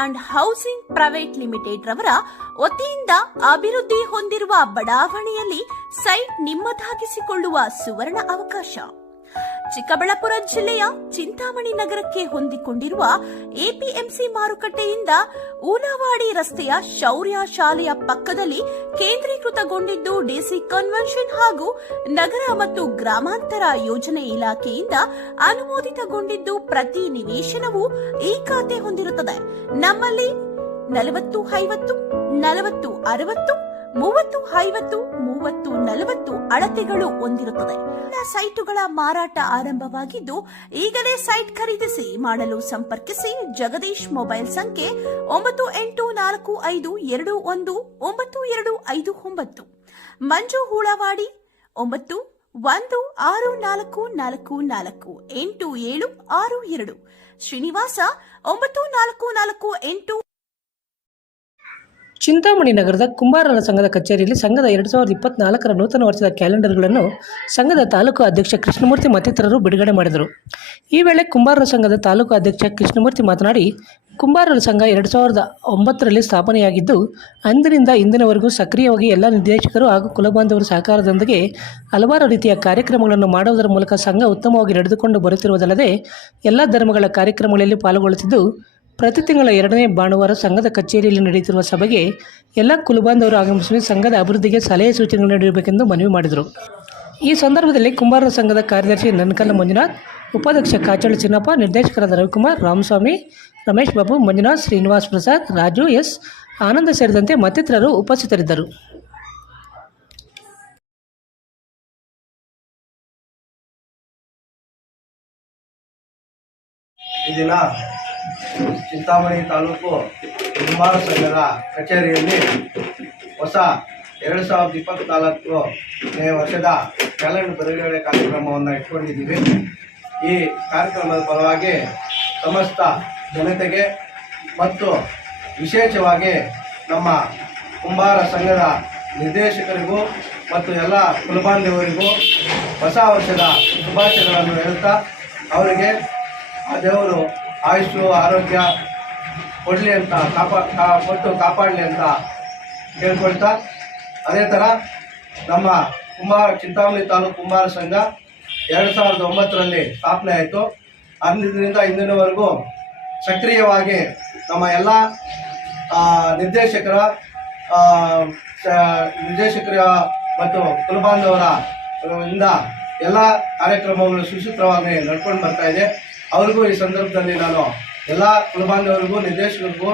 And housing private limited ರವರ ವತಿಯಿಂದ ಅಭಿವೃದ್ಧಿ ಹೊಂದಿರುವ ಬಡಾವಣೆಯಲ್ಲಿ ಸೈಟ್ ನಿಮ್ಮದಾಗಿಸಿಕೊಳ್ಳುವ ಸುವರ್ಣ ಅವಕಾಶ. ಚಿಕ್ಕಬಳ್ಳಾಪುರ ಜಿಲ್ಲೆಯ ಚಿಂತಾಮಣಿ ನಗರಕ್ಕೆ ಹೊಂದಿಕೊಂಡಿರುವ ಎಪಿಎಂಸಿ ಮಾರುಕಟ್ಟೆಯಿಂದ ಊಲವಾಡಿ ರಸ್ತೆಯ ಶೌರ್ಯ ಶಾಲೆಯ ಪಕ್ಕದಲ್ಲಿ ಕೇಂದ್ರೀಕೃತಗೊಂಡಿದ್ದು ಡಿಸಿ ಕನ್ವೆನ್ಷನ್ ಹಾಗೂ ನಗರ ಮತ್ತು ಗ್ರಾಮಾಂತರ ಯೋಜನೆ ಇಲಾಖೆಯಿಂದ ಅನುಮೋದಿತಗೊಂಡಿದ್ದು ಪ್ರತಿ ನಿವೇಶನವು ಈ ಖಾತೆ ಹೊಂದಿರುತ್ತದೆ. ನಮ್ಮಲ್ಲಿ 40-50, 40-60, 30-50, 30-40 ಅಳತೆಗಳು ಹೊಂದಿರುತ್ತದೆ. ಸೈಟುಗಳ ಮಾರಾಟ ಆರಂಭವಾಗಿದ್ದು ಈಗಲೇ ಸೈಟ್ ಖರೀದಿಸಿ ಮಾಡಲು ಸಂಪರ್ಕಿಸಿ. ಜಗದೀಶ್ ಮೊಬೈಲ್ ಸಂಖ್ಯೆ 9844219259. ಮಂಜು ಹೂಳವಾಡಿ 9164448762. ಶ್ರೀನಿವಾಸ 9448. ಚಿಂತಾಮಣಿ ನಗರದ ಕುಂಬಾರರ ಸಂಘದ ಕಚೇರಿಯಲ್ಲಿ ಸಂಘದ 2024ರ ನೂತನ ವರ್ಷದ ಕ್ಯಾಲೆಂಡರ್ಗಳನ್ನು ಸಂಘದ ತಾಲೂಕು ಅಧ್ಯಕ್ಷ ಕೃಷ್ಣಮೂರ್ತಿ ಮತ್ತಿತರರು ಬಿಡುಗಡೆ ಮಾಡಿದರು. ಈ ವೇಳೆ ಕುಂಬಾರರ ಸಂಘದ ತಾಲೂಕು ಅಧ್ಯಕ್ಷ ಕೃಷ್ಣಮೂರ್ತಿ ಮಾತನಾಡಿ, ಕುಂಬಾರರ ಸಂಘ 2009ರಲ್ಲಿ ಸ್ಥಾಪನೆಯಾಗಿದ್ದು ಅಂದಿನಿಂದ ಇಂದಿನವರೆಗೂ ಸಕ್ರಿಯವಾಗಿ ಎಲ್ಲ ನಿರ್ದೇಶಕರು ಹಾಗೂ ಕುಲಬಾಂಧವರ ಸಹಕಾರದೊಂದಿಗೆ ಹಲವಾರು ರೀತಿಯ ಕಾರ್ಯಕ್ರಮಗಳನ್ನು ಮಾಡುವುದರ ಮೂಲಕ ಸಂಘ ಉತ್ತಮವಾಗಿ ನಡೆದುಕೊಂಡು ಬರುತ್ತಿರುವುದಲ್ಲದೆ ಎಲ್ಲ ಧರ್ಮಗಳ ಕಾರ್ಯಕ್ರಮಗಳಲ್ಲಿ ಪಾಲ್ಗೊಳ್ಳುತ್ತಿದ್ದು ಪ್ರತಿ ತಿಂಗಳ 2ನೇ ಭಾನುವಾರ ಸಂಘದ ಕಚೇರಿಯಲ್ಲಿ ನಡೆಯುತ್ತಿರುವ ಸಭೆಗೆ ಎಲ್ಲ ಕುಲಬಾಂಧವರು ಆಗಮಿಸಿ ಸಂಘದ ಅಭಿವೃದ್ಧಿಗೆ ಸಲಹೆ ಸೂಚನೆಗಳು ನೀಡಬೇಕೆಂದು ಮನವಿ ಮಾಡಿದರು. ಈ ಸಂದರ್ಭದಲ್ಲಿ ಕುಂಬಾರರ ಸಂಘದ ಕಾರ್ಯದರ್ಶಿ ನನ್ಕಲ್ಲ ಮಂಜುನಾಥ್, ಉಪಾಧ್ಯಕ್ಷ ಕಾಚಳ್ಳಿ ಚಿನ್ನಪ್ಪ, ನಿರ್ದೇಶಕರಾದ ರವಿಕುಮಾರ್, ರಾಮಸ್ವಾಮಿ, ರಮೇಶ್ ಬಾಬು, ಮಂಜುನಾಥ್, ಶ್ರೀನಿವಾಸ್ ಪ್ರಸಾದ್, ರಾಜು ಎಸ್, ಆನಂದ ಸೇರಿದಂತೆ ಮತ್ತಿತರರು ಉಪಸ್ಥಿತರಿದ್ದರು. ಈ ದಿನ ಚಿಂತಾಮಣಿ ತಾಲೂಕು ಕುಂಬಾರ ಸಂಘದ ಕಚೇರಿಯಲ್ಲಿ ಹೊಸ 2024ನೇ ವರ್ಷದ ಕ್ಯಾಲೆಂಡರ್ ಬಿಡುಗಡೆ ಕಾರ್ಯಕ್ರಮವನ್ನು ಇಟ್ಕೊಂಡಿದ್ದೀವಿ. ಈ ಕಾರ್ಯಕ್ರಮದ ಫಲವಾಗಿ ಸಮಸ್ತ ಜನತೆಗೆ ಮತ್ತು ವಿಶೇಷವಾಗಿ ನಮ್ಮ ಕುಂಬಾರ ಸಂಘದ ನಿರ್ದೇಶಕರಿಗೂ ಮತ್ತು ಎಲ್ಲ ಕುಲಬಾಂಧವರಿಗೂ ಹೊಸ ವರ್ಷದ ಶುಭಾಶಯಗಳನ್ನು ಹೇಳುತ್ತಾ ಅವರಿಗೆ ಆ ದೇವರು ಆಯುಷು ಆರೋಗ್ಯ ಕೊಡಲಿ ಅಂತ ಕೊಟ್ಟು ಕಾಪಾಡಲಿ ಅಂತ ಕೇಳ್ಕೊಳ್ತಾ, ಅದೇ ಥರ ನಮ್ಮ ಚಿಂತಾಮಣಿ ತಾಲೂಕು ಕುಂಬಾರ ಸಂಘ 2009ರಲ್ಲಿ ಸ್ಥಾಪನೆ ಆಯಿತು. ಅಂದಿನಿಂದ ಇಂದಿನವರೆಗೂ ಸಕ್ರಿಯವಾಗಿ ನಮ್ಮ ಎಲ್ಲ ನಿರ್ದೇಶಕರ ಮತ್ತು ಕುಲಬಾಂಧವರ ಇಂದ ಎಲ್ಲ ಕಾರ್ಯಕ್ರಮಗಳು ಸುಸೂತ್ರವಾಗಿ ನಡ್ಕೊಂಡು ಬರ್ತಾ ಇದೆ. ಅವ್ರಿಗೂ ಈ ಸಂದರ್ಭದಲ್ಲಿ ನಾನು ಎಲ್ಲ ಕುಲಬಾಂಧವರಿಗೂ ನಿರ್ದೇಶಕರಿಗೂ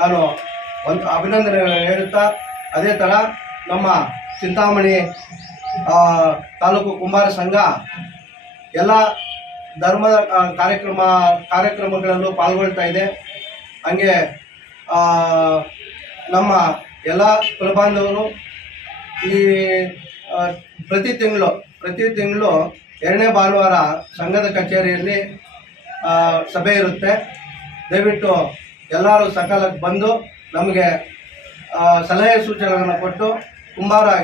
ನಾನು ಒಂದು ಅಭಿನಂದನೆಗಳನ್ನು ಹೇಳುತ್ತಾ, ಅದೇ ಥರ ನಮ್ಮ ಚಿಂತಾಮಣಿ ತಾಲೂಕು ಕುಂಬಾರ ಸಂಘ ಎಲ್ಲ ಧರ್ಮದ ಕಾರ್ಯಕ್ರಮಗಳಲ್ಲೂ ಪಾಲ್ಗೊಳ್ತಾ ಇದೆ. ಹಾಗೆ ನಮ್ಮ ಎಲ್ಲ ಕುಲಬಾಂಧವರು ಈ ಪ್ರತಿ ತಿಂಗಳು 2ನೇ ಭಾನುವಾರ ಸಂಘದ ಕಚೇರಿಯಲ್ಲಿ ಸಭೆ ಇರುತ್ತೆ. ದಯವಿಟ್ಟು ಎಲ್ಲರೂ ಸಕಾಲಕ್ಕೆ ಬಂದು ನಮಗೆ ಸಲಹೆ ಸೂಚನೆಗಳನ್ನು ಕೊಟ್ಟು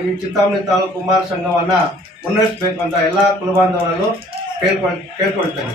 ಈ ಚಿಂತಾಮಣಿ ತಾಲೂಕು ಕುಂಬಾರ ಸಂಘವನ್ನು ಮುನ್ನಡೆಸಬೇಕು ಅಂತ ಎಲ್ಲ ಕುಲಬಾಂಧವರಲ್ಲೂ ಕೇಳ್ಕೊಳ್ತೇನೆ.